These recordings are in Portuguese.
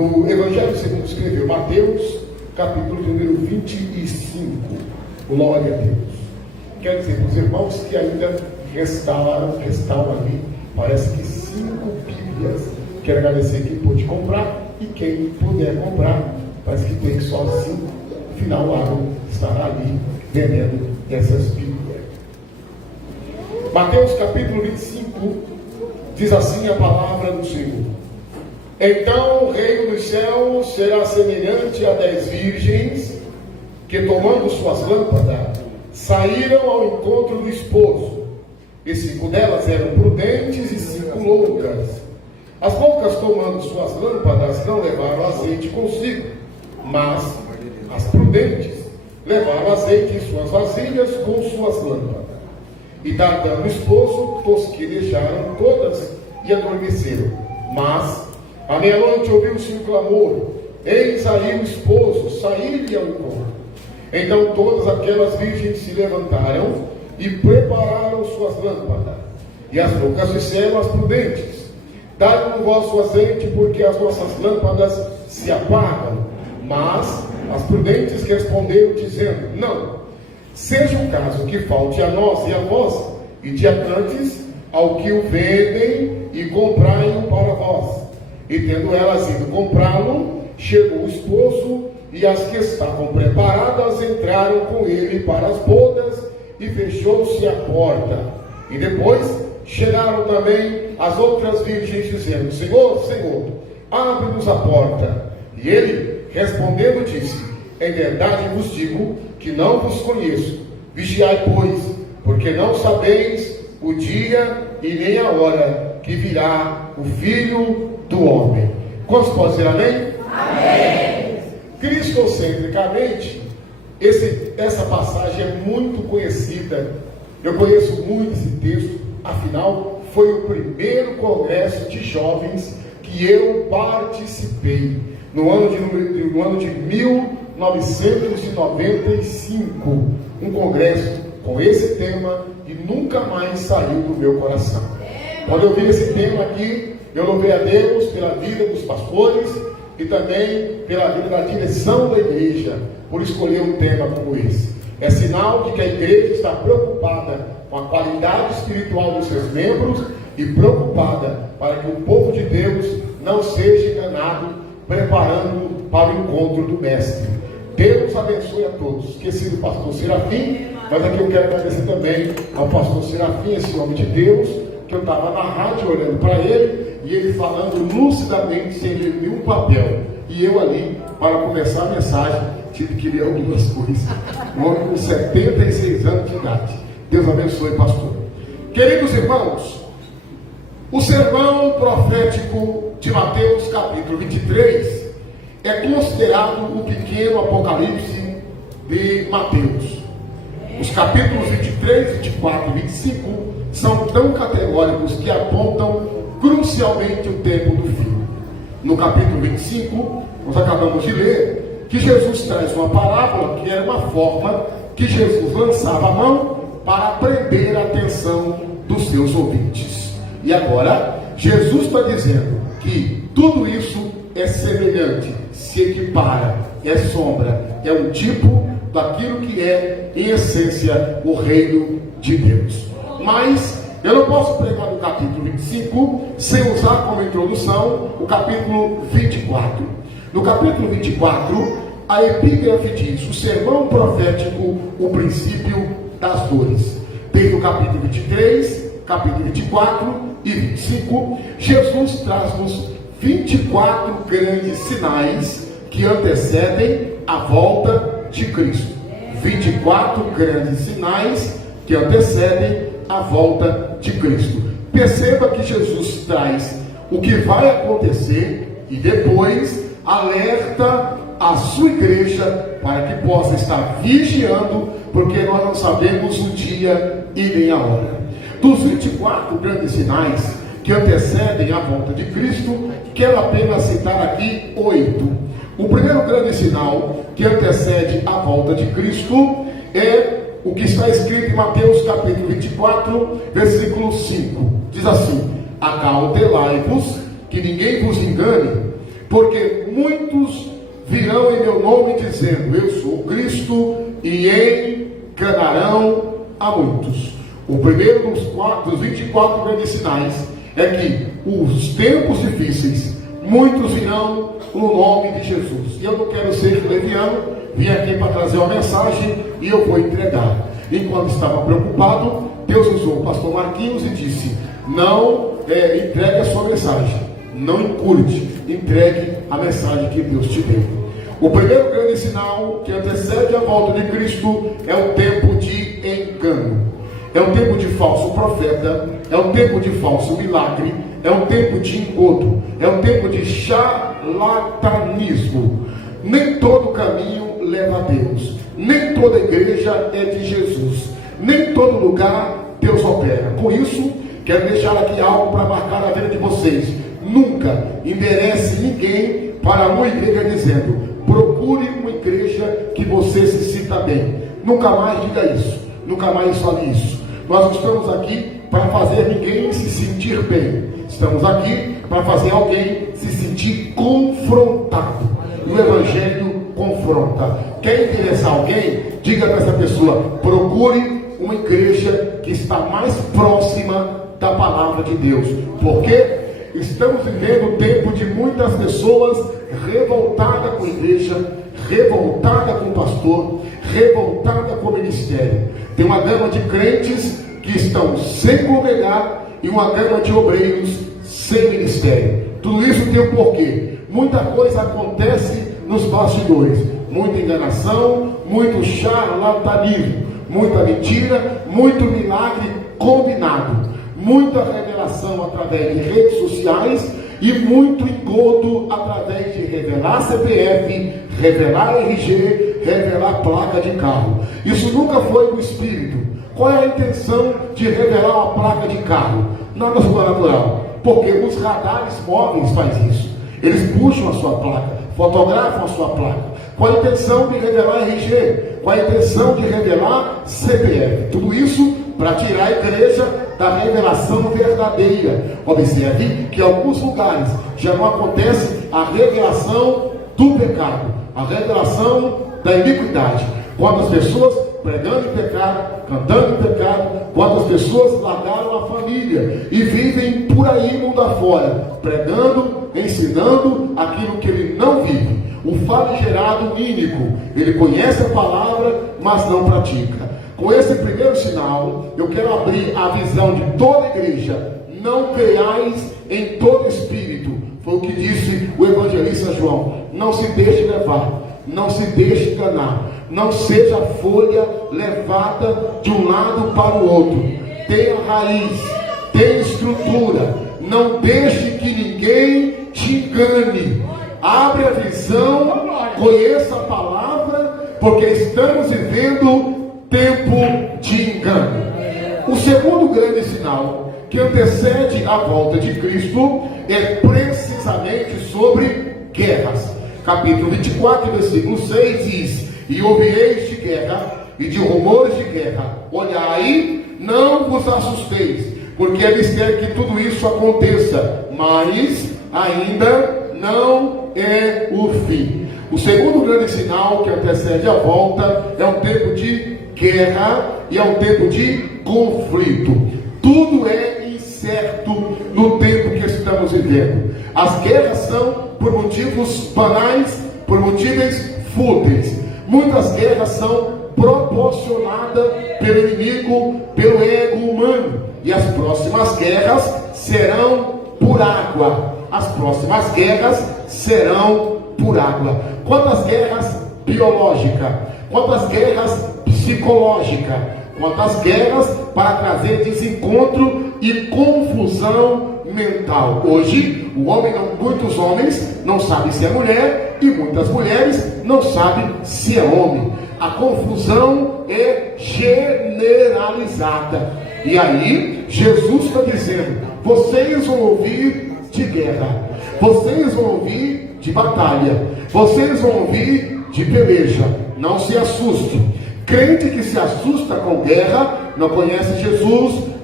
no Evangelho segundo escreveu Mateus, capítulo número 25. Glória a Deus. Quer dizer, os irmãos que ainda restaram ali, parece que 5 Bíblias. Quero agradecer quem pôde comprar e quem puder comprar. Parece que tem só 5. No final, o Aaron estará ali vendendo essas Bíblias. Mateus capítulo 25 diz assim a palavra do Senhor: então o reino dos céus será semelhante a 10 virgens que, tomando suas lâmpadas, saíram ao encontro do esposo. E 5 delas eram prudentes e 5 loucas. As loucas, tomando suas lâmpadas, não levaram azeite consigo, mas as prudentes levaram azeite em suas vasilhas com suas lâmpadas. E tardando o esposo, tosquenejaram todas e adormeceram. Mas à meia-noite ouviu-se um clamor: eis aí o esposo, saí-lhe ao encontro. Então todas aquelas virgens se levantaram e prepararam suas lâmpadas. E as loucas disseram às prudentes: dai-me o vosso azeite, porque as nossas lâmpadas se apagam. Mas as prudentes responderam, dizendo: não, seja o caso que falte a nós e a vós, e diamantes ao que o vendem, e comprai-o para vós. E tendo elas ido comprá-lo, chegou o esposo, e as que estavam preparadas entraram com ele para as bodas, e fechou-se a porta. E depois chegaram também as outras virgens, dizendo: Senhor, Senhor, abre-nos a porta. E ele, respondendo, disse: em verdade vos digo que não vos conheço. Vigiai, pois, porque não sabeis o dia e nem a hora que virá o Filho do Homem. Quantos podem dizer amém? Amém. Cristocentricamente, essa passagem é muito conhecida. Eu conheço muito esse texto. Afinal, foi o primeiro congresso de jovens que eu participei no ano de 1995, um congresso com esse tema, e nunca mais saiu do meu coração. Quando eu vi esse tema aqui, eu louvei a Deus pela vida dos pastores e também pela vida da direção da igreja, por escolher um tema como esse. É sinal de que a igreja está preocupada com a qualidade espiritual dos seus membros e preocupada para que o povo de Deus não seja enganado, preparando para o encontro do Mestre. Deus abençoe a todos. Esqueci do pastor Serafim, mas aqui eu quero agradecer também ao pastor Serafim, esse homem de Deus, que eu estava na rádio olhando para ele, e ele falando lucidamente, sem ler nenhum papel. E eu ali, para começar a mensagem, tive que ler algumas coisas. Um homem com 76 anos de idade. Deus abençoe, pastor. Queridos irmãos, o sermão profético de Mateus capítulo 23 é considerado o pequeno apocalipse de Mateus. Os capítulos 23, 24 e 25 são tão categóricos que apontam crucialmente o tempo do fim. No capítulo 25, nós acabamos de ler que Jesus traz uma parábola que era uma forma que Jesus lançava a mão para prender a atenção dos seus ouvintes. E agora, Jesus está dizendo que tudo isso é semelhante, se equipara, é sombra, é um tipo daquilo que é, em essência, o reino de Deus. Mas eu não posso pregar no capítulo 25 sem usar como introdução o capítulo 24. No capítulo 24, a epígrafe diz: o sermão profético, o princípio das dores. Desde o capítulo 23, capítulo 24 e 25, Jesus traz-nos 24 grandes sinais que antecedem a volta de Cristo. 24 grandes sinais que antecedem a volta de Cristo. Perceba que Jesus traz o que vai acontecer e depois alerta a sua igreja para que possa estar vigiando, porque nós não sabemos o dia e nem a hora. Dos 24 grandes sinais que antecedem a volta de Cristo, quero apenas citar aqui 8. O primeiro grande sinal que antecede a volta de Cristo é o que está escrito em Mateus capítulo 24, versículo 5. Diz assim: acautelai-vos, que ninguém vos engane, porque muitos virão em meu nome dizendo, eu sou o Cristo, e enganarão a muitos. O primeiro dos 24 grandes sinais é que os tempos difíceis, muitos virão no nome de Jesus. E eu não quero ser leviano, vim aqui para trazer uma mensagem e eu vou entregar. Enquanto estava preocupado, Deus usou o pastor Marquinhos e disse, não entregue a sua mensagem, não encurte, entregue a mensagem que Deus te deu. O primeiro grande sinal que antecede a volta de Cristo é o tempo de engano. É um tempo de falso profeta, é um tempo de falso milagre, é um tempo de engodo, é um tempo de charlatanismo. Nem todo caminho leva a Deus, nem toda igreja é de Jesus, nem todo lugar Deus opera. Com isso, quero deixar aqui algo para marcar a vida de vocês. Nunca enderece ninguém para uma igreja dizendo, procure uma igreja que você se sinta bem. Nunca mais diga isso, nunca mais fale isso. Nós não estamos aqui para fazer ninguém se sentir bem. Estamos aqui para fazer alguém se sentir confrontado. O Evangelho confronta. Quer interessar alguém? Diga para essa pessoa, procure uma igreja que está mais próxima da palavra de Deus. Porque estamos vivendo o tempo de muitas pessoas revoltadas com a igreja, revoltada com o pastor, revoltada com o ministério. Tem uma gama de crentes que estão sem congregar e uma gama de obreiros sem ministério. Tudo isso tem um porquê. Muita coisa acontece nos bastidores. Muita enganação, muito charlatanismo, muita mentira, muito milagre combinado, muita revelação através de redes sociais e muito engodo através de revelar CPF, revelar RG, revelar placa de carro. Isso nunca foi do Espírito. Qual é a intenção de revelar uma placa de carro? Nada sobrenatural. Porque os radares móveis fazem isso. Eles puxam a sua placa, fotografam a sua placa. Qual a intenção de revelar RG? Qual a intenção de revelar CPF? Tudo isso para tirar a igreja da revelação verdadeira. Observe que em alguns lugares já não acontece a revelação do pecado, a revelação da iniquidade. Quando as pessoas pregando em pecado, cantando em pecado, quando as pessoas largaram a família e vivem por aí mundo afora, pregando, ensinando aquilo que ele não vive. O famigerado ínico, ele conhece a palavra, mas não pratica. Com esse primeiro sinal, eu quero abrir a visão de toda a igreja. Não creiais em todo espírito. Foi o que disse o evangelista João. Não se deixe levar, não se deixe enganar. Não seja folha levada de um lado para o outro. Tenha raiz, tenha estrutura. Não deixe que ninguém te engane. Abre a visão, conheça a palavra, porque estamos vivendo tempo de engano. O segundo grande sinal que antecede a volta de Cristo é precisamente sobre guerras. Capítulo 24, versículo 6 diz: e ouvireis de guerra e de rumores de guerra. Olhai, não vos assusteis, porque é mistério que tudo isso aconteça, mas ainda não é o fim. O segundo grande sinal que antecede a volta é um tempo de guerra e é um tempo de conflito. Tudo é incerto no tempo que estamos vivendo. As guerras são por motivos banais, por motivos fúteis. Muitas guerras são proporcionadas pelo inimigo, pelo ego humano. E as próximas guerras serão por água. As próximas guerras serão por água. Quantas guerras biológicas? Quantas guerras psicológicas? Quantas guerras para trazer desencontro e confusão mental? Hoje, muitos homens não sabem se é mulher e muitas mulheres não sabem se é homem. A confusão é generalizada. E aí, Jesus está dizendo: vocês vão ouvir de guerra, vocês vão ouvir de batalha, vocês vão ouvir de peleja. Não se assuste. Crente que se assusta com guerra não conhece Jesus,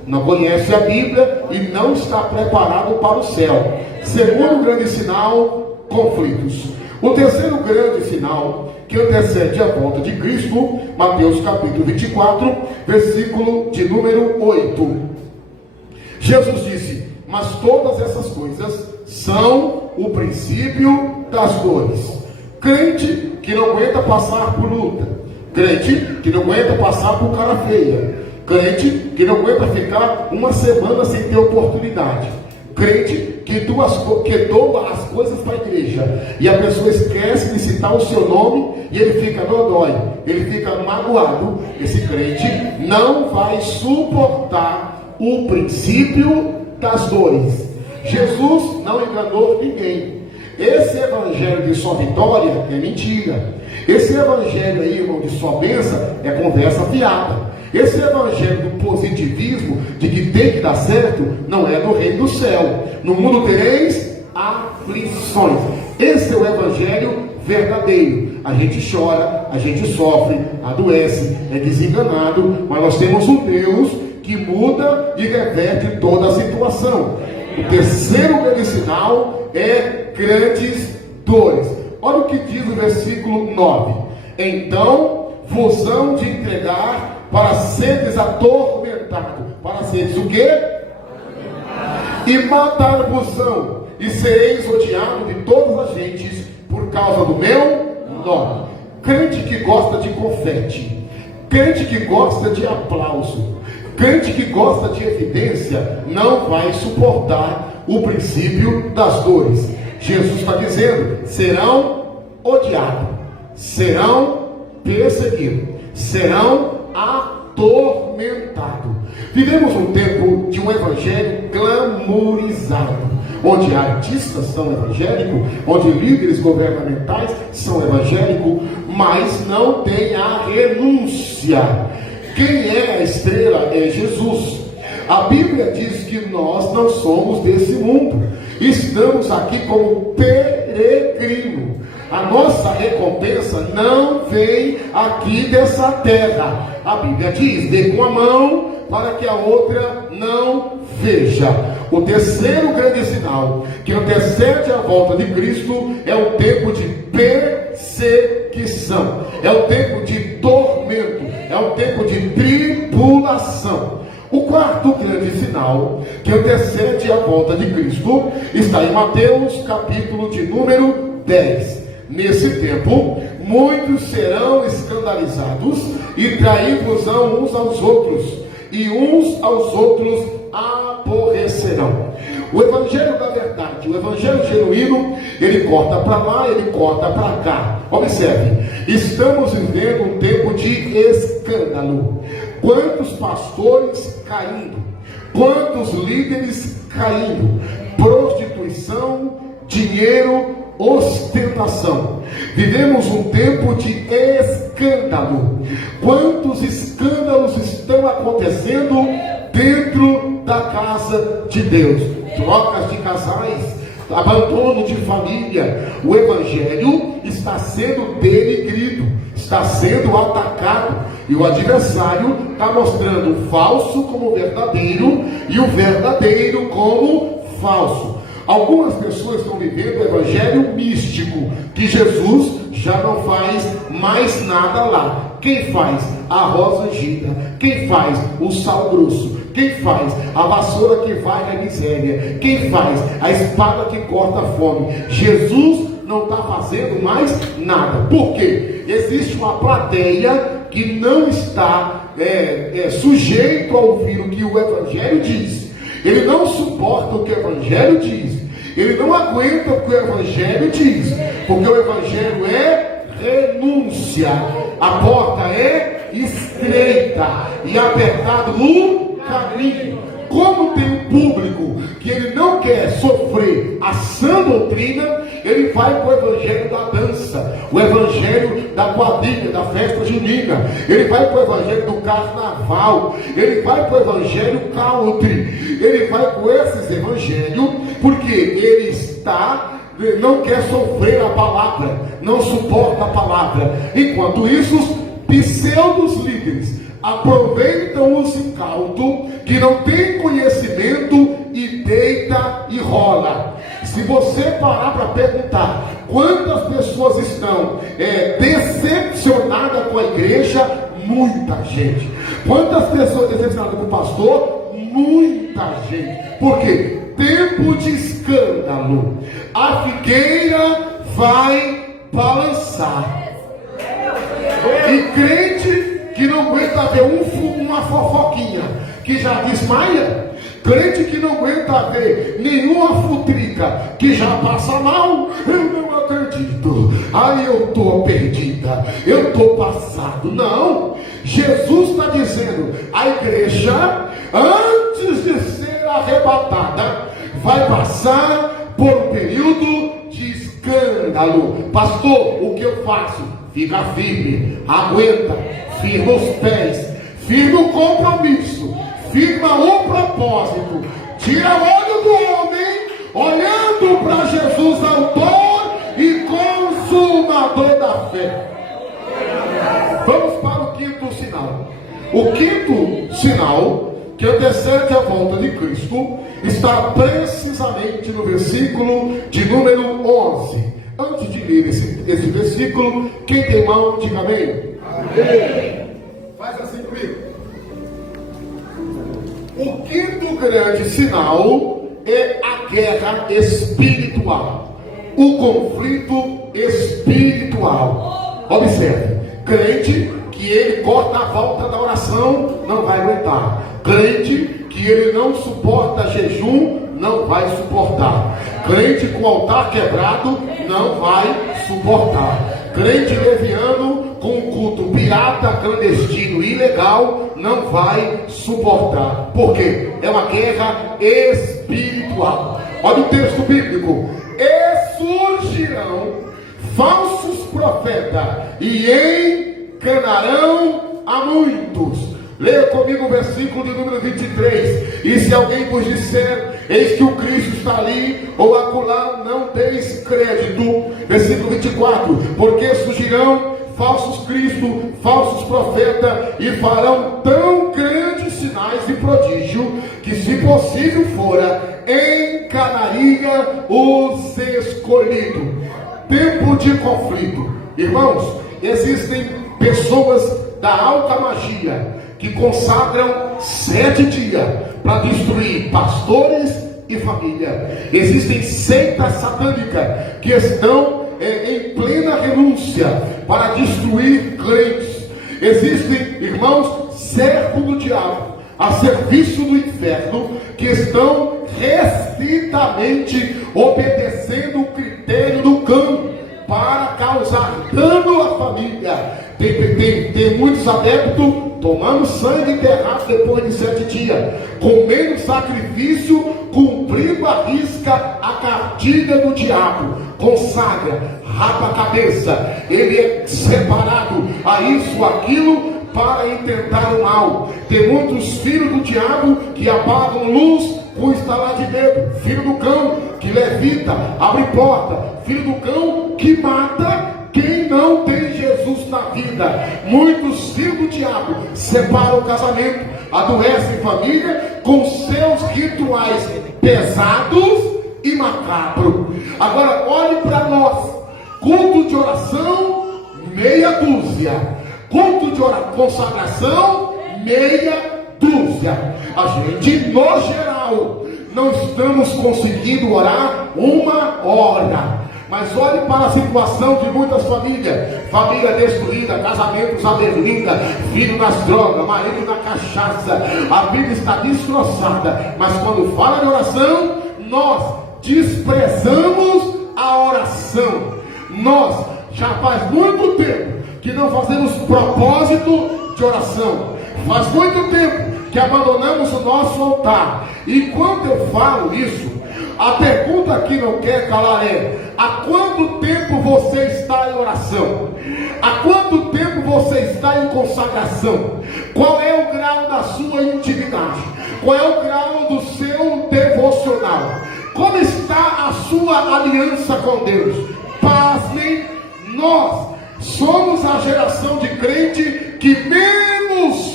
não conhece a Bíblia e não está preparado para o céu. Segundo grande sinal, conflitos. O terceiro grande sinal que antecede a volta de Cristo, Mateus capítulo 24, versículo de número 8. Jesus disse: mas todas essas coisas são o princípio das dores. Crente que não aguenta passar por luta, crente que não aguenta passar por cara feia, crente que não aguenta ficar uma semana sem ter oportunidade, crente que doa as coisas para a igreja e a pessoa esquece de citar o seu nome e ele fica dodói, ele fica magoado. Esse crente não vai suportar o princípio das dores. Jesus não enganou ninguém. Esse evangelho de sua vitória é mentira. Esse evangelho aí, irmão, de sua bênção é conversa fiada. Esse evangelho do positivismo, de que tem que dar certo, não é do reino do céu. No mundo tereis aflições. Esse é o evangelho verdadeiro. A gente chora, a gente sofre, adoece, é desenganado, mas nós temos um Deus que muda e reverte toda a situação. O terceiro grande sinal é grandes dores. Olha o que diz o versículo 9: então vos hão de entregar para seres atormentados. Para seres o quê? E matar-vos-ão, e sereis odiados de todas as gentes por causa do meu nome. Crente que gosta de confete, crente que gosta de aplauso, crente que gosta de evidência, não vai suportar o princípio das dores. Jesus está dizendo: serão odiados, serão perseguidos, serão atormentados. Vivemos um tempo de um evangelho glamourizado, onde artistas são evangélicos, onde líderes governamentais são evangélicos, mas não tem a renúncia. Quem é a estrela é Jesus. A Bíblia diz que nós não somos desse mundo, estamos aqui como peregrino. A nossa recompensa não vem aqui dessa terra. A Bíblia diz: dê com a mão para que a outra não veja. O terceiro grande sinal que antecede a volta de Cristo é o tempo de perseguição, é o tempo de tormento, é o tempo de tribulação. O quarto grande sinal que antecede a volta de Cristo está em Mateus capítulo de número 10. Nesse tempo, muitos serão escandalizados e trair-vos-ão uns aos outros, e uns aos outros aborrecerão. O evangelho da verdade, o evangelho genuíno, ele corta para lá, ele corta para cá. Observe, estamos vivendo um tempo de escândalo. Quantos pastores caindo, quantos líderes caindo, prostituição, dinheiro, ostentação. Vivemos um tempo de escândalo. Quantos escândalos estão acontecendo dentro da casa de Deus? Trocas de casais, abandono de família. O evangelho está sendo denegrido, está sendo atacado, e o adversário está mostrando o falso como verdadeiro e o verdadeiro como falso. Algumas pessoas estão vivendo o evangelho místico, que Jesus já não faz mais nada lá. Quem faz a rosa ungida, quem faz o sal grosso, quem faz a vassoura que vai na miséria, quem faz a espada que corta a fome. Jesus não está fazendo mais nada. Por quê? Existe uma plateia que não está sujeito a ouvir o que o evangelho diz. Ele não suporta o que o evangelho diz. Ele não aguenta o que o evangelho diz. Porque o evangelho é renúncia. A porta é estreita e apertado o caminho. Como tem um público que ele não quer sofrer a sã doutrina, ele vai para o evangelho da dança, o evangelho da quadrilha, da festa junina, ele vai para o evangelho do carnaval, ele vai para o evangelho country, ele vai com esses evangelhos, porque ele não quer sofrer a palavra, não suporta a palavra. Enquanto isso, os pseudos líderes aproveitam os incautos que não têm conhecimento e deita e rola. Se você parar para perguntar quantas pessoas estão decepcionadas com a igreja, muita gente. Quantas pessoas decepcionadas com o pastor? Muita gente. Por quê? Tempo de escândalo. A figueira vai balançar. E crente que não aguenta ver uma fofoquinha que já desmaia. Crente que não aguenta ver nenhuma futrica que já passa mal. Eu não acredito. Ai, eu estou perdida. Eu estou passado. Não. Jesus está dizendo, a igreja, antes de ser arrebatada, vai passar por um período de escândalo. Pastor, o que eu faço? Fica firme, aguenta, firma os pés, firma o compromisso, firma o propósito, tira o olho do homem, olhando para Jesus, autor e consumador da fé. Vamos para o quinto sinal. O quinto sinal que antecede a volta de Cristo está precisamente no versículo de número 11. Antes de ler esse versículo, quem tem mão, diga amém. Amém. Faz assim comigo. O quinto grande sinal é a guerra espiritual, o conflito espiritual. Observe, crente que ele corta a volta da oração, não vai aguentar. Crente que ele não suporta jejum, não vai suportar. Crente com altar quebrado, não vai suportar. Crente leviano com culto pirata, clandestino, ilegal, não vai suportar. Por quê? É uma guerra espiritual. Olha o texto bíblico. E surgirão falsos profetas e enganarão a muitos. Leia comigo o versículo de número 23. E se alguém vos disser, eis que o Cristo está ali ou acolá, não deis crédito. Versículo 24. Porque surgirão falsos cristos, falsos profetas, e farão tão grandes sinais e prodígio, que se possível fora, encanaria os escolhidos. Tempo de conflito. Irmãos, existem pessoas da alta magia que consagram 7 dias para destruir pastores e família. Existem seitas satânicas que estão em plena renúncia para destruir crentes. Existem, irmãos, servos do diabo a serviço do inferno que estão restritamente obedecendo o critério do cão para causar dano à família. Tem muitos adeptos tomando sangue enterrado depois de 7 dias, comendo sacrifício, cumprindo a risca a cartilha do diabo. Consagra, rapa a cabeça, ele é separado a isso, aquilo, para intentar o mal. Tem muitos filhos do diabo que apagam luz com estalar de dedo. Filho do cão que levita, abre porta. Filho do cão que mata quem não tem Jesus na vida. Muitos filhos do diabo separam o casamento, adoecem família com seus rituais pesados e macabros. Agora olhe para nós. Culto de oração, meia dúzia. Culto de consagração, meia dúzia. A gente, no geral, não estamos conseguindo orar 1 hora. Mas olhe para a situação de muitas famílias. Família destruída, casamentos à berlinda, filho nas drogas, marido na cachaça. A vida está destroçada. Mas quando fala de oração, nós desprezamos a oração. Nós já faz muito tempo que não fazemos propósito de oração. Faz muito tempo que abandonamos o nosso altar. E quando eu falo isso, a pergunta que não quer calar é: há quanto tempo você está em oração? Há quanto tempo você está em consagração? Qual é o grau da sua intimidade? Qual é o grau do seu devocional? Como está a sua aliança com Deus? Pasmem, nós somos a geração de crente que menos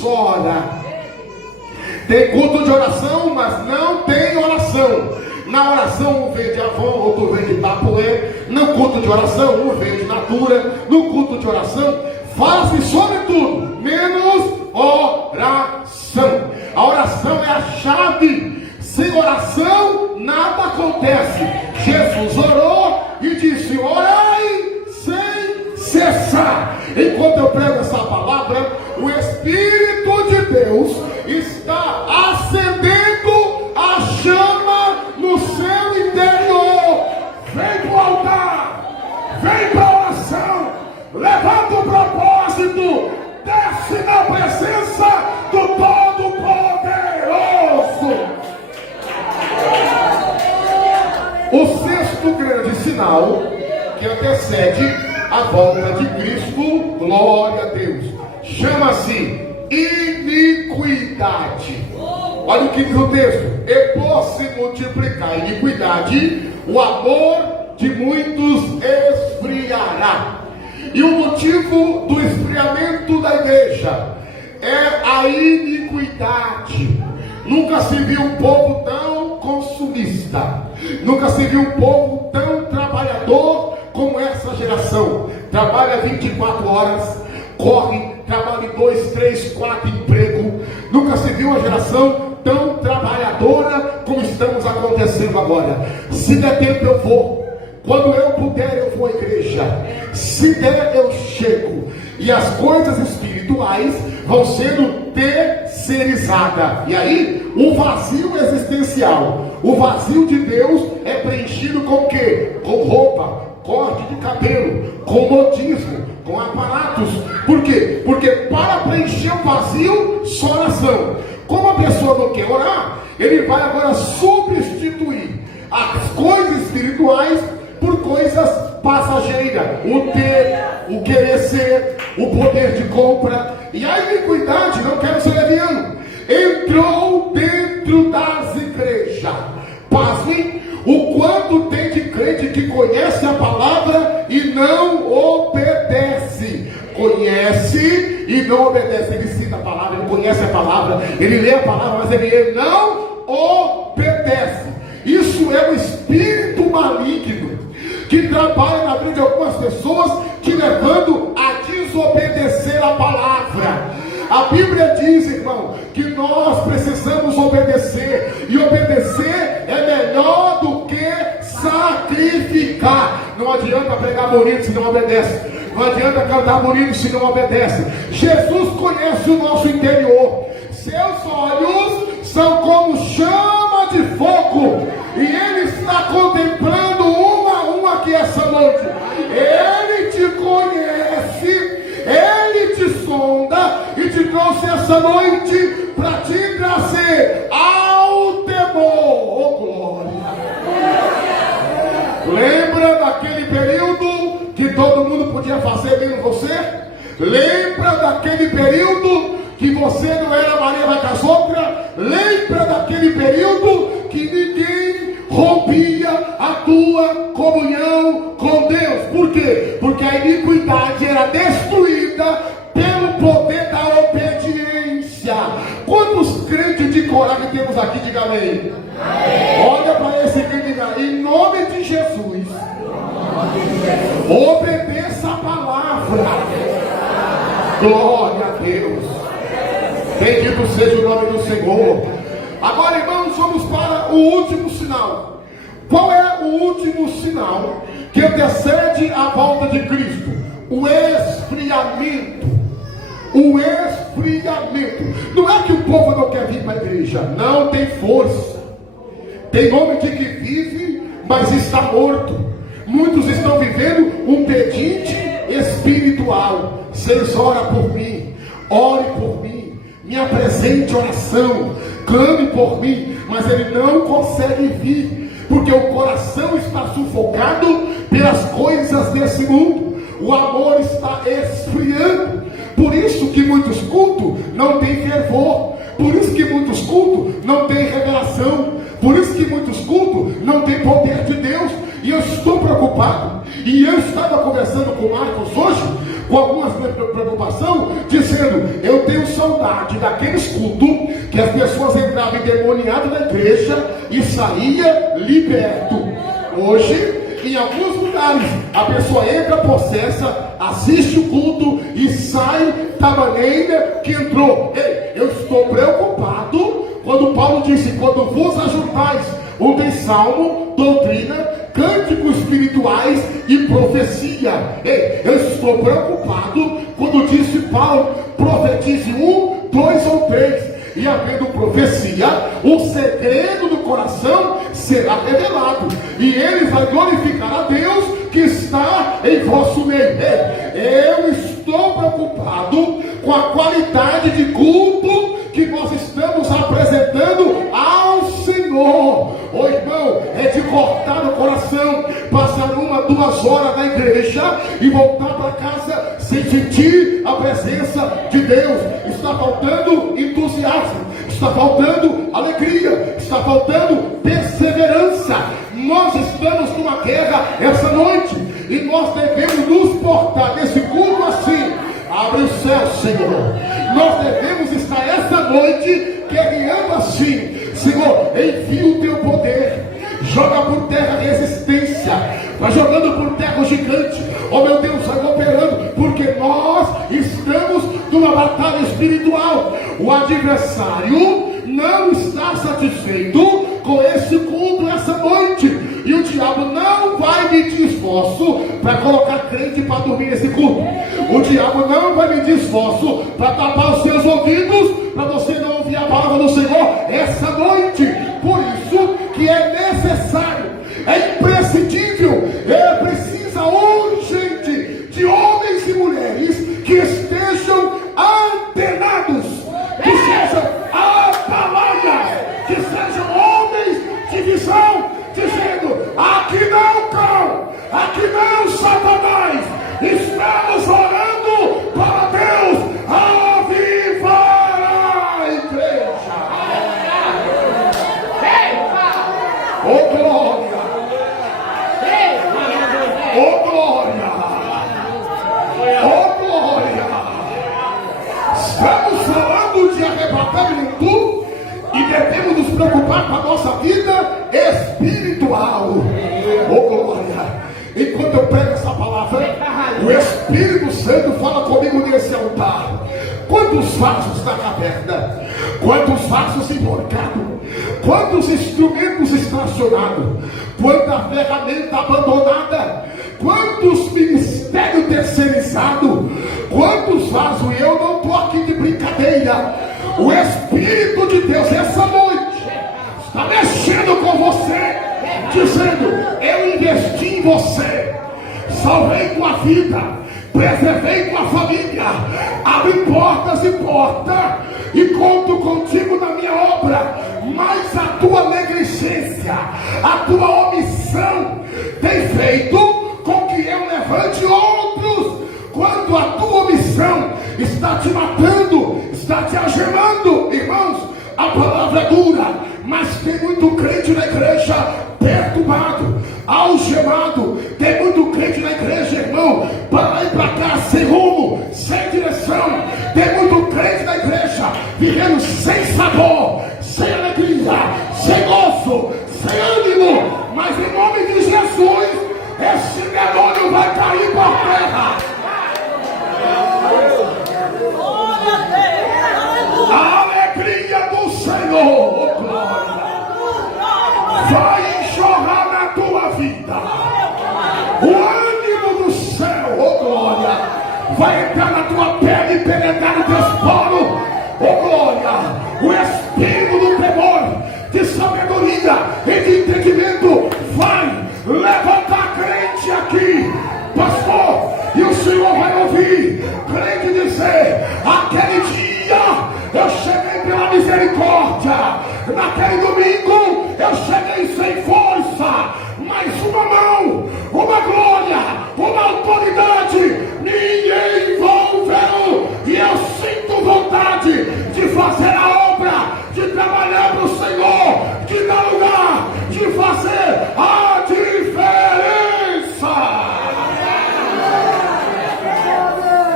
chora. Tem culto de oração, mas não tem oração. Na oração um vem de Avon, outro vem de Tapué. No culto de oração um vem de Natura. No culto de oração fala-se sobre tudo, menos oração. A oração é a chave. Sem oração nada acontece. Jesus orou e disse: orai sem cessar. Enquanto eu prego essa palavra, o Espírito de Deus está acendendo a chama no seu interior. Vem para o altar, vem para a oração, levanta o propósito, desce na presença do Todo-Poderoso. O sexto grande sinal que antecede a volta de Cristo, glória a Deus, chama-se iniquidade. Olha o que diz o texto: e por se multiplicar a iniquidade, o amor de muitos esfriará. E o motivo do esfriamento da igreja é a iniquidade. Nunca se viu um povo tão consumista, nunca se viu um povo tão trabalhador como essa geração. Trabalha 24 horas, corre, trabalha em 2, 3, 4 empregos. Nunca se viu uma geração tão trabalhadora como estamos acontecendo agora. Se der tempo eu vou, quando eu puder eu vou à igreja, se der eu chego. E as coisas espirituais vão sendo terceirizadas. E aí o vazio existencial, o vazio de Deus é preenchido com o quê? Com roupa, corte de cabelo, com modismo, com aparatos. Por quê? Porque para preencher o vazio, só oração. Como a pessoa não quer orar, ele vai agora substituir as coisas espirituais por coisas passageiras. O ter, o querer ser, o poder de compra. E a iniquidade, não quero ser leviano, entrou dentro das igrejas. Pasmem o quanto tem de crente que conhece a palavra e não obedece. Conhece e não obedece. Ele cita a palavra, ele conhece a palavra, ele lê a palavra, mas ele não obedece. Isso é um espírito maligno que trabalha na vida de algumas pessoas, te levando a desobedecer a palavra. A Bíblia diz, irmão, que nós precisamos obedecer, e obedecer é melhor do que sacrificar. Não adianta pregar bonito se não obedece, não adianta cantar bonito se não obedece. Jesus conhece o nosso interior. Seus olhos são como chama de fogo, e Ele está contemplando uma a uma aqui essa noite. Ele te conhece, Ele te sonda e te trouxe essa noite para te trazer ao temor. Oh, glória! Lembra daquele período que todo mundo podia fazer menos você? Lembra daquele período que você não era Maria vai com as outras? Lembra daquele período que ninguém rompia a tua comunhão com Deus? Por quê? Porque a iniquidade era destruída pelo poder da obediência. Quantos crentes de coragem temos aqui? Diga amém. Olha para esse crente e diga: em nome de Jesus, obedeça a palavra. Glória a Deus. Bendito seja o nome do Senhor. Agora, irmãos, vamos para o último sinal. Qual é o último sinal que antecede a volta de Cristo? O esfriamento. O esfriamento. Não é que o povo não quer vir para a igreja, não tem força. Tem homem que vive, mas está morto. Muitos estão vivendo um pedinte espiritual. Vocês oram por mim, ore por mim, me apresente oração, clame por mim, mas ele não consegue vir, porque o coração está sufocado pelas coisas desse mundo. O amor está esfriando. Por isso que muitos cultos não têm fervor, por isso que muitos cultos não têm revelação, por isso que muitos cultos não têm poder de Deus. E eu estou preocupado, e E eu estava conversando com o Marcos hoje, com algumas preocupação, dizendo, eu tenho saudade daqueles cultos que as pessoas entravam endemoniadas na igreja e saía liberto. Hoje, em alguns lugares, a pessoa entra possessa, assiste o culto e sai da maneira que entrou. Ei, eu estou preocupado quando Paulo disse, quando vos ajuntais, tem salmo, doutrina, cânticos espirituais e profecia. Ei, eu estou preocupado quando disse Paulo, profetize 1, 2 ou 3. E havendo profecia, o segredo do coração será revelado, e eles vão glorificar a Deus que está em vosso meio. Eu estou preocupado com a qualidade de culto que nós estamos apresentando ao Senhor. Ô irmão, é de cortar o coração, passar 1, 2 horas na igreja e voltar para casa sem sentir a presença de Deus. Está faltando entusiasmo, está faltando alegria, está faltando perseverança. Nós estamos numa guerra essa noite e nós devemos nos portar nesse culto assim. Abre o céu, Senhor. Nós devemos estar essa noite guerreando assim. Senhor, envia o teu poder, joga por terra a resistência, vai jogando por terra o gigante. Oh meu Deus, vai operando, porque nós estamos numa batalha espiritual. O adversário não está satisfeito com esse culto essa noite, e o diabo não vai medir esforço para colocar crente para dormir nesse culto. O diabo não vai medir esforço para tapar os seus ouvidos, para você não ouvir a palavra do Senhor essa noite. Por isso que é necessário, é imprescindível, precisa urgente de homens e mulheres que estejam antenados, que sejam atalaias, que sejam homens de visão, dizendo, aqui não cão, aqui não Satanás, estamos orando para Deus avivar a igreja. Oh glória, oh glória, oh glória. Estamos falando de arrebatamento e devemos nos preocupar com a nossa vida espiritual. Oh glória. Enquanto eu prego essa palavra, o Espírito Santo fala comigo nesse altar. Quantos vasos na caverna, quantos vasos emborcados, quantos instrumentos estacionados, quanta ferramenta abandonada, quantos ministérios terceirizados, quantos vasos. E eu não estou aqui de brincadeira. O Espírito de Deus essa noite está mexendo com você, dizendo, eu investi em você, salvei tua vida, preservei tua família, abri portas e portas, e conto contigo na minha obra, mas a tua negligência, a tua omissão tem feito com que eu levante outros, quando a tua omissão está te matando, está te algemando. Irmãos, a palavra é dura, mas tem muito crente na igreja perturbado, algemado. Tem muito crente na igreja, irmão, para lá e para cá, sem rumo, sem direção. Tem muito crente na igreja vivendo sem sabor, sem alegria, sem gozo, sem ânimo. Mas em nome de Jesus, esse demônio vai cair por terra. A alegria do Senhor, oh glória, vai enxurrar na tua vida. O ânimo do céu, oh glória, vai entrar na tua pele e penetrar no teu poros, oh glória. O espírito do temor, de sabedoria e de entendimento vai levantar crente aqui, pastor, e o Senhor vai ouvir crente dizer, aquele dia eu cheguei pela misericórdia, naquele domingo eu cheguei sem força, mas uma mão, uma glória, uma autoridade me envolveu, e eu sinto vontade de fazer a obra, de trabalhar para o Senhor, de dar lugar, de fazer a diferença.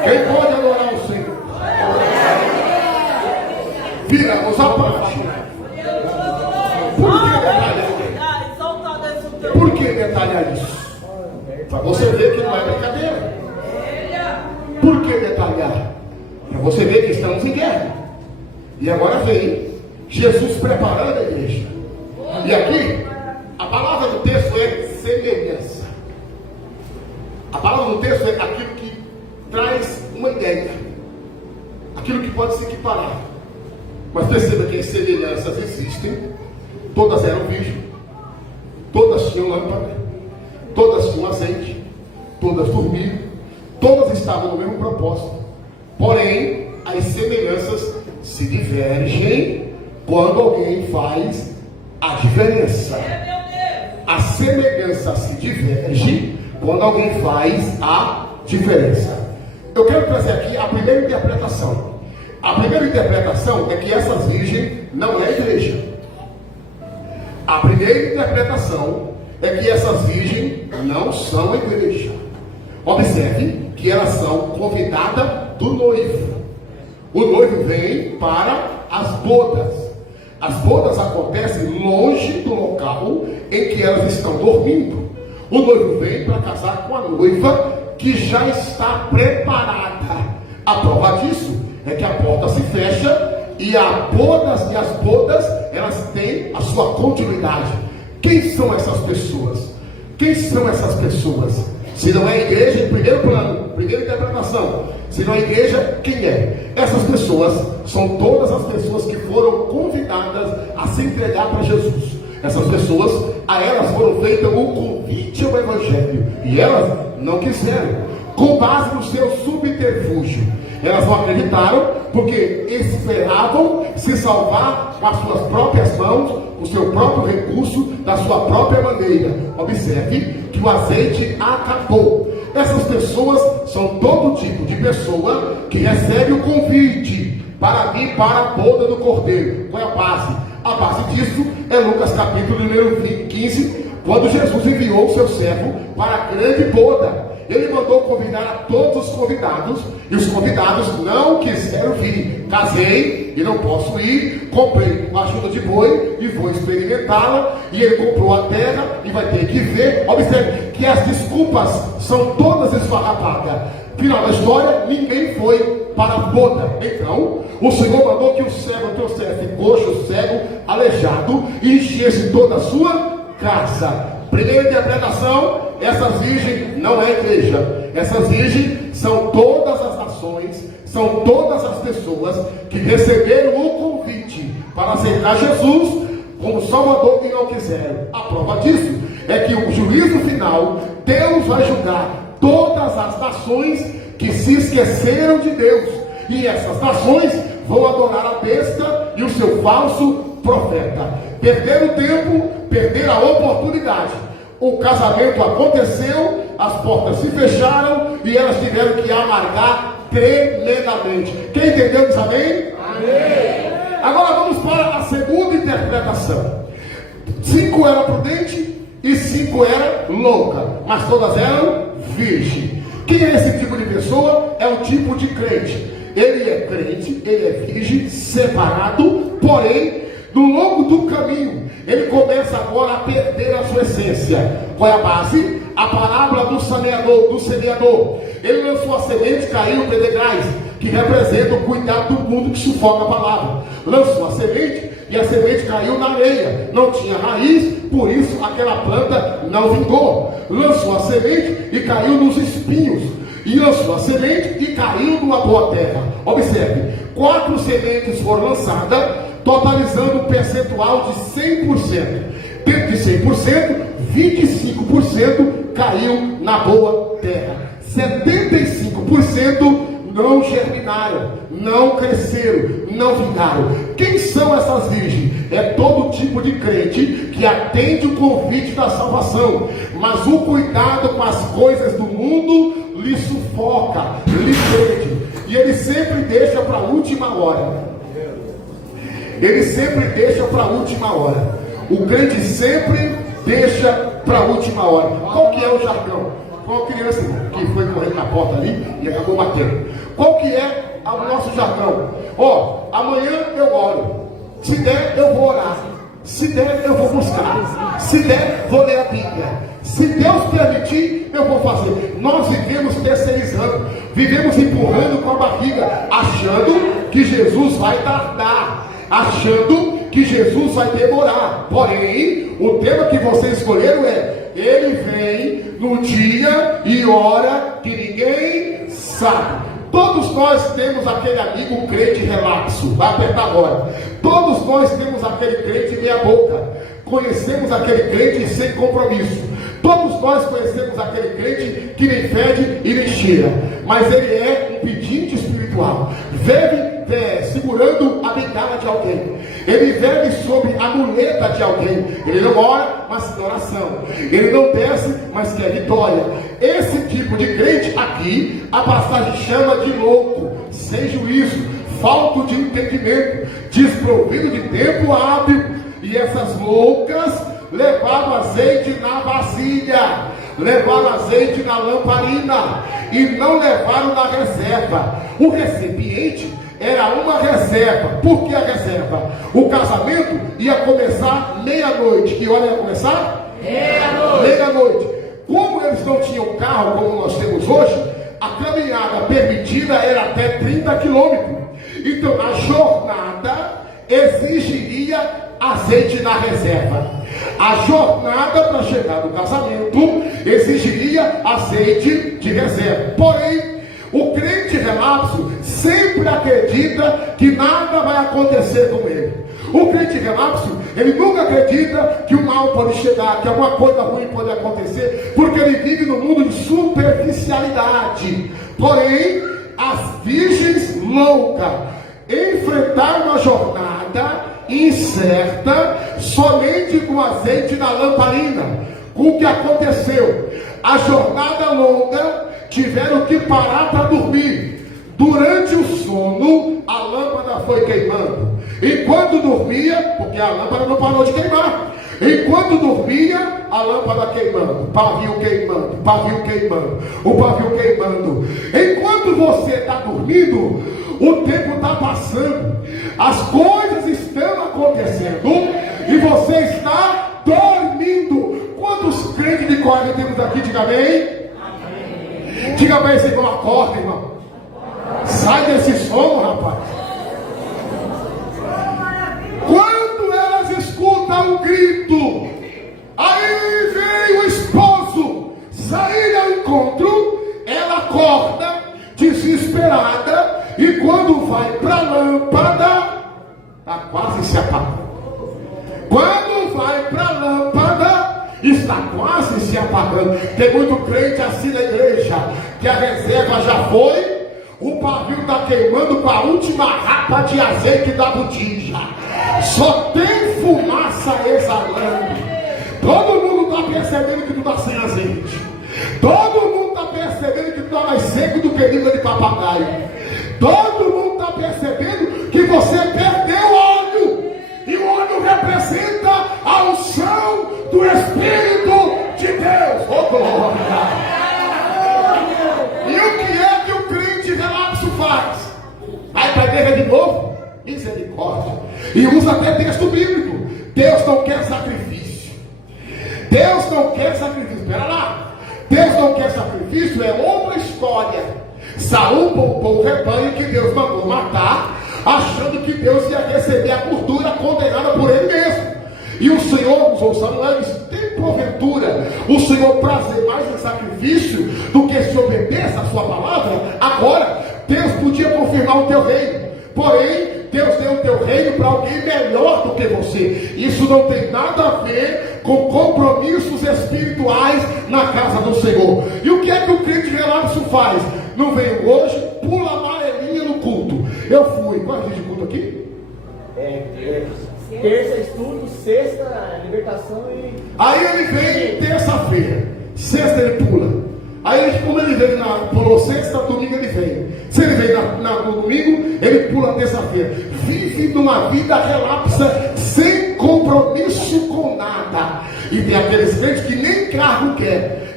Quem pode adorar o Senhor? Viramos a página. Por que detalhar isso? Para você ver que não é brincadeira. Por que detalhar? Para você ver que estamos em guerra. E agora vem Jesus preparando a igreja. E aqui, a palavra do texto é semelhança. A palavra do texto é aquilo que traz uma ideia, aquilo que pode se equiparar. Mas perceba que as semelhanças existem. Todas eram virgens, todas tinham lâmpada, todas tinham azeite, todas dormiam, todas estavam no mesmo propósito. Porém, as semelhanças se divergem quando alguém faz a diferença. A semelhança se diverge quando alguém faz a diferença. Eu quero trazer aqui a primeira interpretação. A primeira interpretação é que essa virgem não é igreja. A primeira interpretação é que essas virgens não são igreja. Observe que elas são convidadas do noivo. O noivo vem para as bodas. As bodas acontecem longe do local em que elas estão dormindo. O noivo vem para casar com a noiva que já está preparada. A prova disso é que a porta se fecha e as bodas, elas têm a sua continuidade. Quem são essas pessoas? Quem são essas pessoas? Se não é igreja, em primeiro plano, primeira interpretação. Se não é igreja, quem é? Essas pessoas são todas as pessoas que foram convidadas a se entregar para Jesus. Essas pessoas, a elas foram feitas um convite ao Evangelho. E elas não quiseram. Com base no seu subterfúgio. Elas não acreditaram porque esperavam se salvar com as suas próprias mãos, com o seu próprio recurso, da sua própria maneira. Observe que o azeite acabou. Essas pessoas são todo tipo de pessoa que recebe o convite para vir para a boda do Cordeiro. Qual é a base? A base disso é Lucas capítulo número 15, quando Jesus enviou o seu servo para a grande boda. Ele mandou convidar a todos os convidados, e os convidados não quiseram vir. Casei e não posso ir, comprei uma ajuda de boi e vou experimentá-la, e ele comprou a terra e vai ter que ver. Observe que as desculpas são todas esfarrapadas. Final da história, ninguém foi para a boda. Então, o Senhor mandou que o cego trouxesse coxo, cego, aleijado, e enchesse toda a sua casa. Primeira interpretação, essas virgens não é igreja. Essas virgens são todas as nações, são todas as pessoas que receberam o convite para aceitar Jesus como Salvador e não quiseram. A prova disso é que o juízo final, Deus vai julgar todas as nações que se esqueceram de Deus. E essas nações vão adorar a besta e o seu falso profeta. Perderam o tempo, perderam a oportunidade. O casamento aconteceu, as portas se fecharam e elas tiveram que amargar tremendamente. Quem entendeu diz amém? Amém. Agora vamos para a segunda interpretação. 5 eram prudentes e 5 eram loucas, mas todas eram virgens. Quem é esse tipo de pessoa? É um tipo de crente. Ele é crente, ele é virgem, separado, porém, no longo do caminho, ele começa agora a perder a sua essência. Qual é a base? A parábola do semeador. Ele lançou a semente, caiu no pedregais, que representa o cuidado do mundo que sufoca a palavra. Lançou a semente e a semente caiu na areia. Não tinha raiz, por isso aquela planta não vingou. Lançou a semente e caiu nos espinhos. E lançou a semente e caiu numa boa terra. Observe, 4 sementes foram lançadas, totalizando um percentual de 100%. Dentro de 100%, 25% caiu na boa terra. 75% não germinaram, não cresceram, não vingaram. Quem são essas virgens? É todo tipo de crente que atende o convite da salvação, mas o cuidado com as coisas do mundo lhe sufoca, lhe prende, e ele sempre deixa para a última hora. Ele sempre deixa para a última hora. O crente sempre deixa para a última hora. Qual que é o jargão? Foi uma criança que foi correndo na porta ali e acabou batendo. Qual que é o nosso jargão? Amanhã eu oro. Se der, eu vou orar. Se der, eu vou buscar. Se der, vou ler a Bíblia. Se Deus permitir, eu vou fazer. Nós vivemos terceirizando, vivemos empurrando com a barriga, achando que Jesus vai tardar, achando que Jesus vai demorar. Porém, o tema que vocês escolheram é: Ele vem no dia e hora que ninguém sabe. Todos nós temos aquele amigo crente relapso. Vai apertar agora. Todos nós temos aquele crente meia boca. Conhecemos aquele crente sem compromisso. Todos nós conhecemos aquele crente que nem fede e nem cheira, mas ele é um pedinte espiritual. Vive segurando a bengala de alguém. Ele vive sob a muleta de alguém. Ele não ora, mas tem oração. Ele não desce, mas quer vitória. Esse tipo de crente aqui, a passagem chama de louco, sem juízo, falto de entendimento, desprovido de tempo hábil. E essas loucas levaram azeite na vasilha, levaram azeite na lamparina e não levaram na reserva. O recipiente era uma reserva. Por que a reserva? O casamento ia começar meia-noite. Que hora ia começar? Meia-noite. Meia-noite. Como eles não tinham carro como nós temos hoje, a caminhada permitida era até 30 quilômetros. Então a jornada exigiria azeite na reserva. A jornada para chegar no casamento exigiria azeite de reserva. Porém, o crente relapso sempre acredita que nada vai acontecer com ele. O crente relapso, ele nunca acredita que o mal pode chegar, que alguma coisa ruim pode acontecer, porque ele vive no mundo de superficialidade. Porém, as virgens loucas enfrentaram uma jornada incerta somente com azeite na lamparina. O que aconteceu? A jornada longa tiveram que parar para dormir. Durante o sono, a lâmpada foi queimando. Enquanto dormia, porque a lâmpada não parou de queimar. Enquanto dormia, a lâmpada queimando, pavio queimando, pavio queimando, o pavio queimando. Enquanto você está dormindo, o tempo está passando, as coisas estão acontecendo e você está dormindo. Quantos crentes de 40 temos aqui? Diga amém. Diga amém, você não acorda, irmão. Sai desse sono, rapaz. Quando elas escutam um grito, aí vem o esposo sair ao encontro, ela acorda desesperada e quando vai para a lâmpada, está quase se apagando. Quando vai para a lâmpada, está quase se apagando. Tem muito crente assim na igreja, que a reserva já foi, o pavio está queimando com a última rapa de azeite da botija. Só tem fumaça exalando. Todo mundo está percebendo que tu está sem azeite. Todo mundo está percebendo que tu está mais seco do que língua de papagaio. Todo mundo está percebendo que você perdeu óleo. E o óleo representa a unção do Espírito de Deus. Oh, glória! E o que é que o crente relapso faz? Vai para a igreja de novo? Misericórdia. E usa até texto bíblico. Deus não quer sacrifício. Deus não quer sacrifício. Espera lá. Deus não quer sacrifício, é outra história. Saul poupou o rebanho que Deus mandou matar, achando que Deus ia receber a gordura condenada por ele mesmo. E o Senhor usou Samuel e disse: tem porventura o Senhor prazer mais em sacrifício do que se obedeça a sua palavra? Agora, Deus podia confirmar o teu reino. Porém, Deus deu o teu reino para alguém melhor do que você. Isso não tem nada a ver com compromissos espirituais na casa do Senhor. E o que é que o crente relapso faz? Não veio hoje, pula amarelinha no culto. Eu fui. Qual é o dia de culto aqui? Terça estudo, sexta libertação e... Aí ele vem terça-feira, sexta ele pula. Aí como ele veio pulou sexta, domingo ele vem. Se ele veio no domingo, ele pula terça-feira. Vive numa vida relapsa, sem compromisso com nada. E tem aqueles crentes que nem carro quer,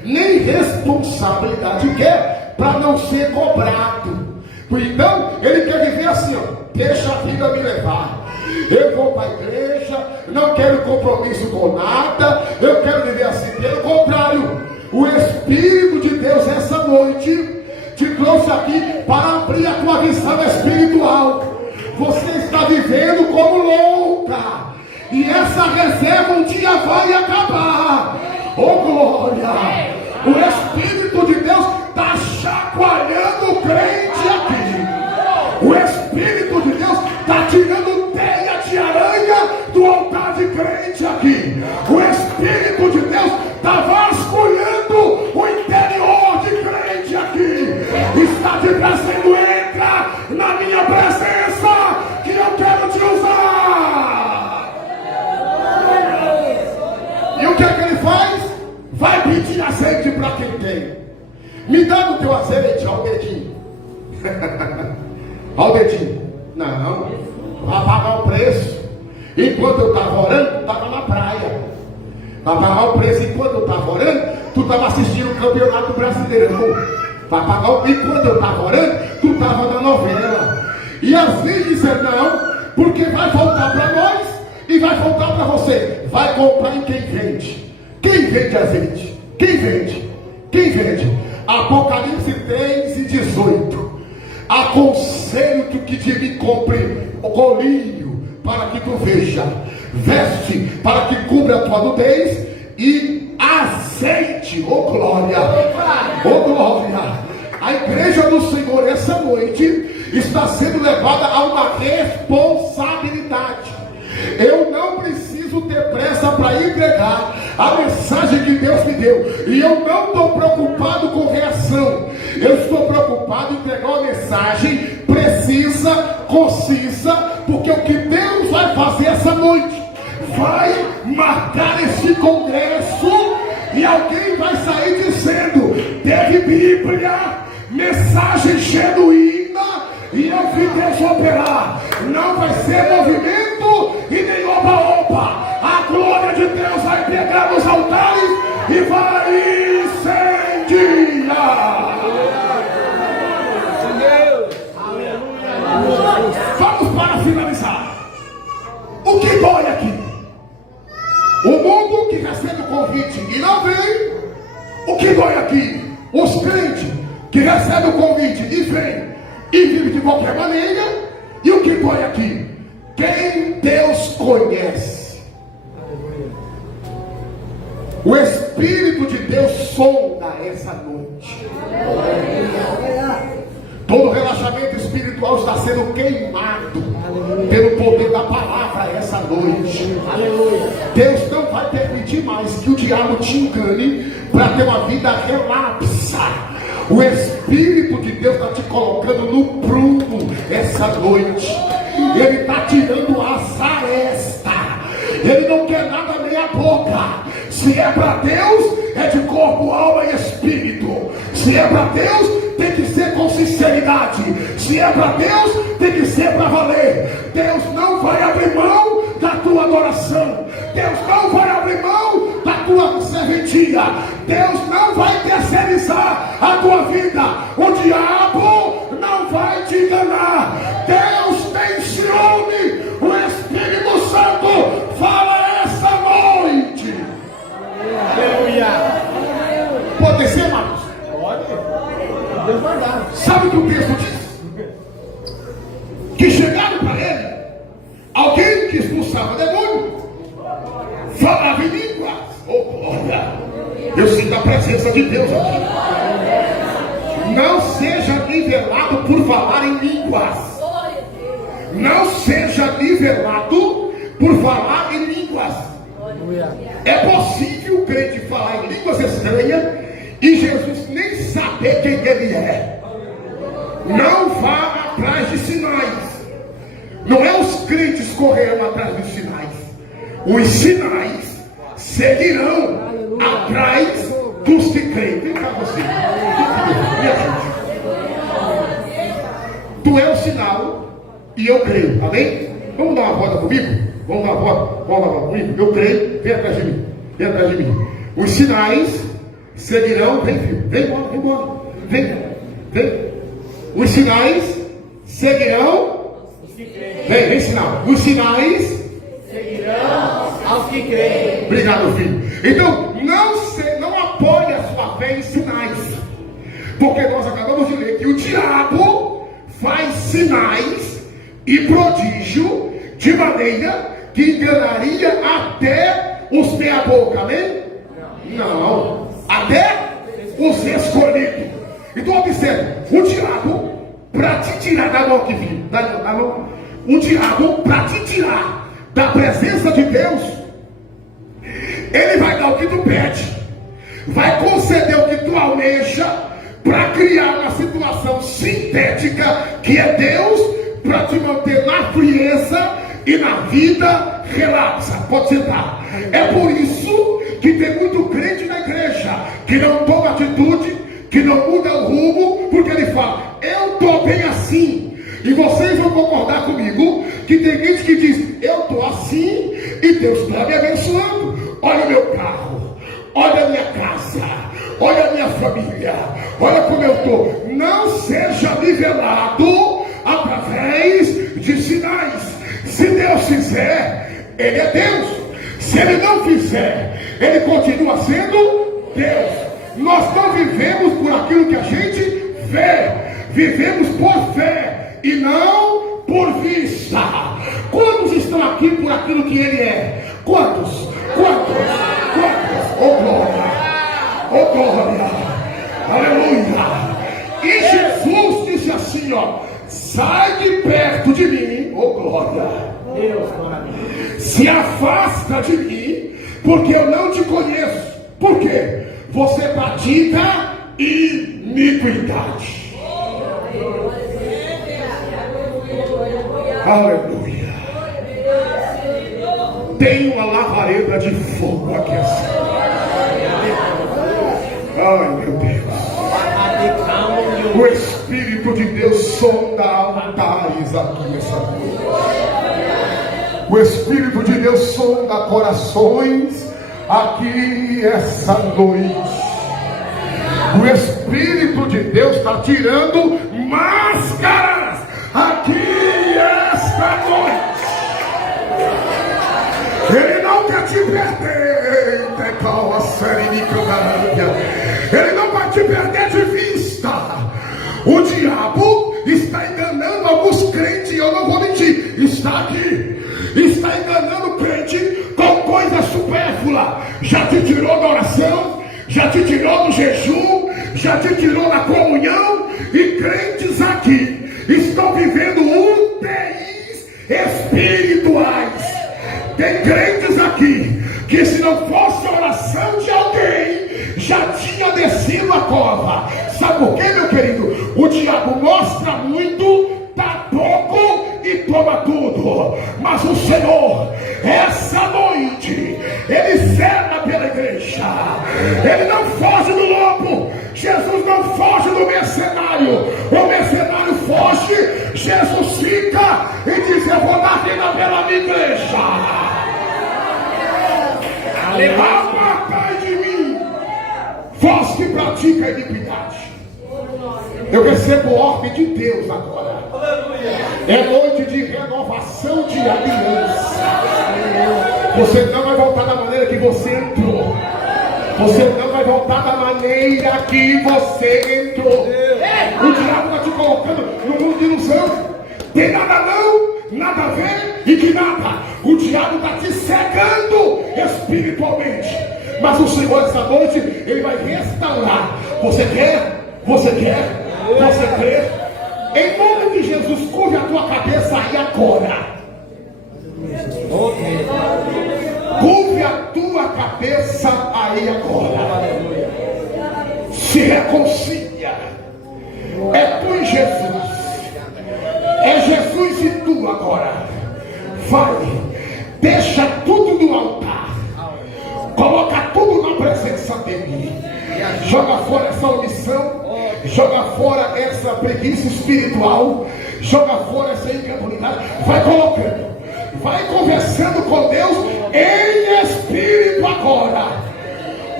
nem responsabilidade quer, para não ser cobrado. Então, ele quer viver assim, ó, deixa a vida me levar. Eu vou para a igreja, não quero compromisso com nada, eu quero viver assim. Pelo contrário, o Espírito de Deus essa noite te trouxe aqui para abrir a tua visão espiritual. Você está vivendo como louca, e essa reserva um dia vai acabar. Oh glória! O Espírito de Deus está chacoalhando o crente aqui. O Espírito de Deus está tirando teia de aranha do altar de crente aqui. O Espírito de Deus está vasculhando o interior de crente aqui. Está te trazendo, entra na minha presença, que eu quero te usar. E o que é que ele faz? Vai pedir azeite para quem tem. Me dá no teu azeite, ó o dedinho. Ó o dedinho. Não, vai pagar o preço. Enquanto eu estava orando, tu estava na praia. Vai pagar o preço. Enquanto eu estava orando, tu estava assistindo o Campeonato Brasileirão. Vai pagar o... Enquanto eu estava orando, tu estava na novela. E assim dizer não, porque vai voltar para nós e vai voltar para você. Vai comprar em quem vende. Quem vende azeite? Quem vende? Quem vende? Apocalipse 3:18. Aconselho-te que de mim compre colírio, para que tu veja, veste, para que cubra a tua nudez, e azeite, oh glória, oh glória. A igreja do Senhor essa noite está sendo levada a uma responsabilidade. Eu não preciso ter pressa para entregar a mensagem que Deus me deu. E eu não estou preocupado com reação. Eu estou preocupado em entregar uma mensagem precisa, concisa, porque o que Deus vai fazer essa noite vai marcar esse congresso, e alguém vai sair dizendo: teve Bíblia, mensagem genuína, e eu vi Deus operar. Não vai ser movimento e nem oba-oba. A glória de Deus vai pegar nos altares e vai incendiar. Vamos para finalizar. O que dói aqui? O mundo que recebe o convite e não vem. O que dói aqui? Os crentes que recebem o convite e vêm e vivem de qualquer maneira. E o que dói aqui? Quem Deus conhece. O Espírito de Deus sonda essa noite. Todo relaxamento espiritual está sendo queimado pelo poder da palavra essa noite. Deus não vai permitir mais que o diabo te engane para ter uma vida relapsa. O Espírito de Deus está te colocando no prumo essa noite. Ele está tirando as arestas. Ele não quer nada meia boca. Se é para Deus, é de corpo, alma e espírito. Se é para Deus, tem que ser com sinceridade. Se é para Deus, tem que ser para valer. Deus não vai abrir mão da tua adoração. Deus não vai abrir mão da tua serventia. Deus não vai terceirizar a tua vida. O diabo não vai te enganar. Deus tem ciúme. O Espírito Santo fala essa noite. Aleluia. Pode ser, Marcos? Pode. Deus vai dar. Sabe o que o texto diz? Que chegaram para ele alguém que expulsava demônio, falava em línguas. Oh glória! Eu sinto a presença de Deus aqui. Não seja nivelado por falar em línguas. Não seja nivelado por falar em línguas. É possível o crente falar em línguas estranhas e Jesus nem saber quem ele é. Não vá atrás de sinais. Não é os crentes correrão atrás dos sinais. Os sinais seguirão atrás dos que creem. Vem cá você. Tu é o sinal e eu creio. Amém? Vamos dar uma volta comigo? Vamos dar uma volta comigo? Eu creio. Vem atrás de mim. Vem atrás de mim. Os sinais seguirão, vem filho, vem embora, vem. Os sinais seguirão, vem sinal. Os sinais seguirão aos que creem. Obrigado, filho. Então, não apoie a sua fé em sinais, porque nós acabamos de ler que o diabo faz sinais e prodígio de maneira que enganaria até os meia-boca, amém? Não, até os escolhidos. Então observe, o diabo para te tirar da mão que vive, o diabo para te tirar da presença de Deus, ele vai dar o que tu pede, vai conceder o que tu almeja, para criar uma situação sintética que é Deus, para te manter na frieza e na vida relapsa. Pode sentar. É por isso que tem muito crente na igreja que não toma atitude, que não muda o rumo, porque ele fala, eu estou bem assim. E vocês vão concordar comigo que tem gente que diz, eu estou assim e Deus está me abençoando. Olha o meu carro, olha a minha casa, olha a minha família, olha como eu estou. Não seja nivelado através de sinais. Se Deus fizer, Ele é Deus. Se Ele não fizer, Ele continua sendo Deus. Nós não vivemos por aquilo que a gente vê, vivemos por fé e não por vista. Quantos estão aqui por aquilo que Ele é? Quantos? Oh glória, oh glória, aleluia. E Jesus disse assim, ó, sai de perto de mim, oh glória, Deus, glória a Deus. Se afasta de mim, porque eu não te conheço. Por quê? Você pratica iniquidade. Aleluia. Tem uma lavareda de fogo aqui assim. Ai meu Deus. O Espírito de Deus sonda altares aqui essa noite. O Espírito de Deus sonda corações aqui essa noite. O Espírito de Deus está tirando máscaras aqui esta noite. Ele não quer te perder. Ele não vai te perder de vista. O diabo está enganando alguns crentes. Eu não vou mentir, está aqui. Está enganando o crente com coisa supérflua. Já te tirou da oração, já te tirou do jejum, já te tirou da comunhão. E crentes aqui estão vivendo UTIs espirituais. Tem crentes aqui que, se não fosse a oração de alguém, já tinha descido a cova. Sabe por quê, meu querido? O diabo mostra muito, dá pouco e toma tudo. Mas o Senhor, essa noite, Ele zela pela igreja. Ele não foge do lobo. Jesus não foge do mercenário. O mercenário foge, Jesus fica e diz, eu vou dar vida pela minha igreja. Apartai de mim, vós que pratica a iniquidade. Eu recebo ordem de Deus agora. É noite de renovação de aliança. Você não vai voltar da maneira que você entrou. Você não vai voltar da maneira que você entrou. O diabo está te colocando no mundo de ilusão. Tem nada não, nada a ver e que nada. O diabo está te cegando espiritualmente. Mas o Senhor essa noite, Ele vai restaurar. Você quer? Você quer? Você crê? Em nome de Jesus, curve a tua cabeça aí agora. Curve a tua cabeça aí agora. Se reconcilia. É tu e Jesus. É Jesus e tu agora. Vai. Deixa tudo no altar. Coloca tudo na presença dele. Joga fora essa omissão. Joga fora essa preguiça espiritual. Joga fora essa incredulidade. Vai colocando. Vai conversando com Deus em espírito agora.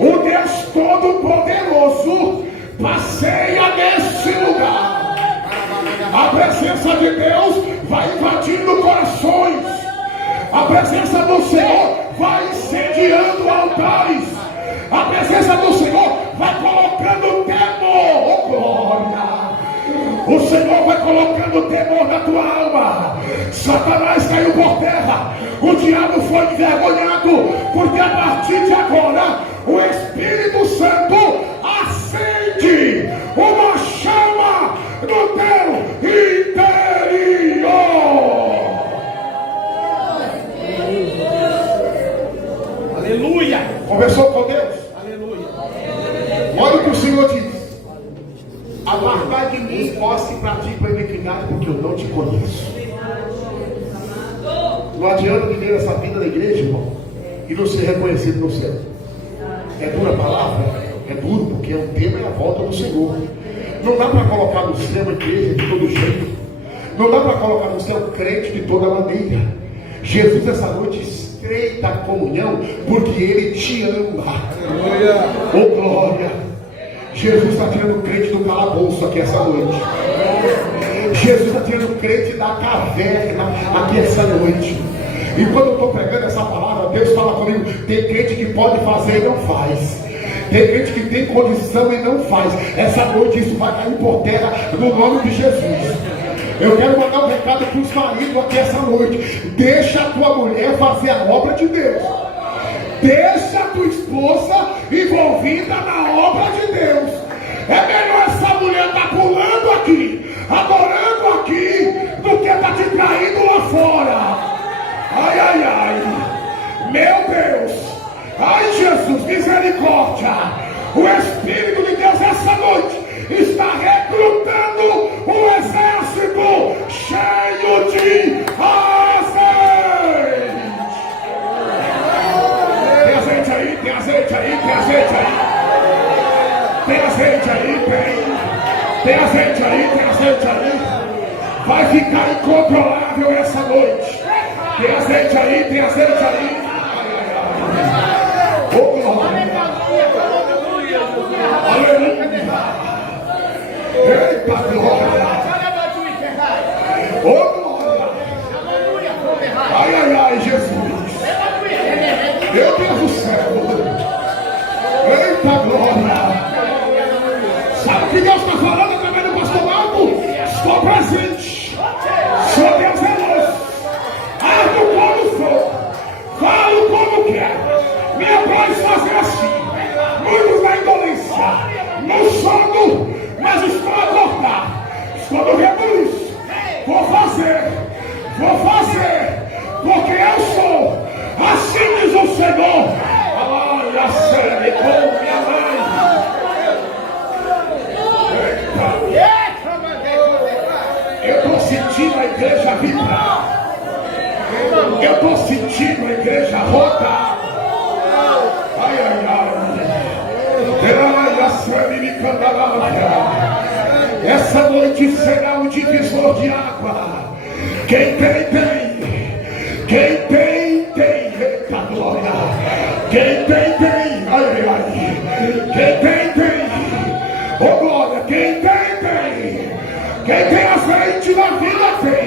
O Deus Todo-Poderoso passeia nesse lugar. A presença de Deus vai invadindo corações. A presença do Senhor vai incendiando altares. A presença do Senhor vai colocando temor. Oh, glória! O Senhor vai colocando temor na tua alma. Satanás caiu por terra. O diabo foi envergonhado. Porque a partir de agora o Espírito Santo acende uma chama no teu interior. Aleluia. Conversou com Deus? Aleluia. Olha o que o Senhor diz: apartai de mim, vós que praticam a iniquidade, porque eu não te conheço. Não adianta viver essa vida da igreja, irmão, e não ser reconhecido no céu. É dura a palavra? É duro, porque o tema é a volta do Senhor. Não dá para colocar no céu a igreja de todo jeito. Não dá para colocar no céu crente de toda maneira. Jesus essa noite estreita a comunhão, porque Ele te ama. Oh, glória! Jesus está tirando crente do calabouço aqui essa noite. Jesus está tirando crente da caverna aqui essa noite. E quando eu estou pregando essa palavra, Deus fala comigo: tem crente que pode fazer e não faz. Tem crente que tem condição e não faz. Essa noite isso vai cair por terra no nome de Jesus. Eu quero mandar um recado para os maridos aqui essa noite: deixa a tua mulher fazer a obra de Deus. Deixa a tua esposa envolvida na obra de Deus. É melhor essa mulher estar pulando aqui, adorando aqui, do que estar te traindo lá fora. Ai, ai, ai, meu Deus, ai, Jesus, misericórdia. O Espírito de Deus essa noite está recrutando um exército cheio de azeite. Tem azeite aí, tem azeite aí, tem azeite aí. Tem azeite aí, tem azeite aí, tem azeite aí. Vai ficar incontrolável essa noite. Tem azeite aí, tem azeite aí. Oh, glória. Aleluia. Eita glória. Oh, glória. Ai, ai, ai, Jesus. Meu Deus do céu. Eita glória. Sabe o que Deus está falando através do pastor Marco? Estou presente. Sou Deus zeloso. Ardo como for. Falo como quero. Me apraz fazer assim. Muitos na indolência. Não sono, mas estou acordado. Estou no rebuliço. Vou fazer. Vou fazer. Porque eu sou. Assim diz o Senhor. Olha, sério, como minha mãe. Eu estou sentindo a igreja vibrar. Eu estou sentindo a igreja rodar. Ai, ai, ai. Essa noite será um divisor de água. Quem tem, tem. Quem tem, tem. Eita glória. Quem tem, tem. Ai, ai, ai. Quem tem, tem. Oh, glória. Quem tem, tem. Quem tem azeite na vida tem.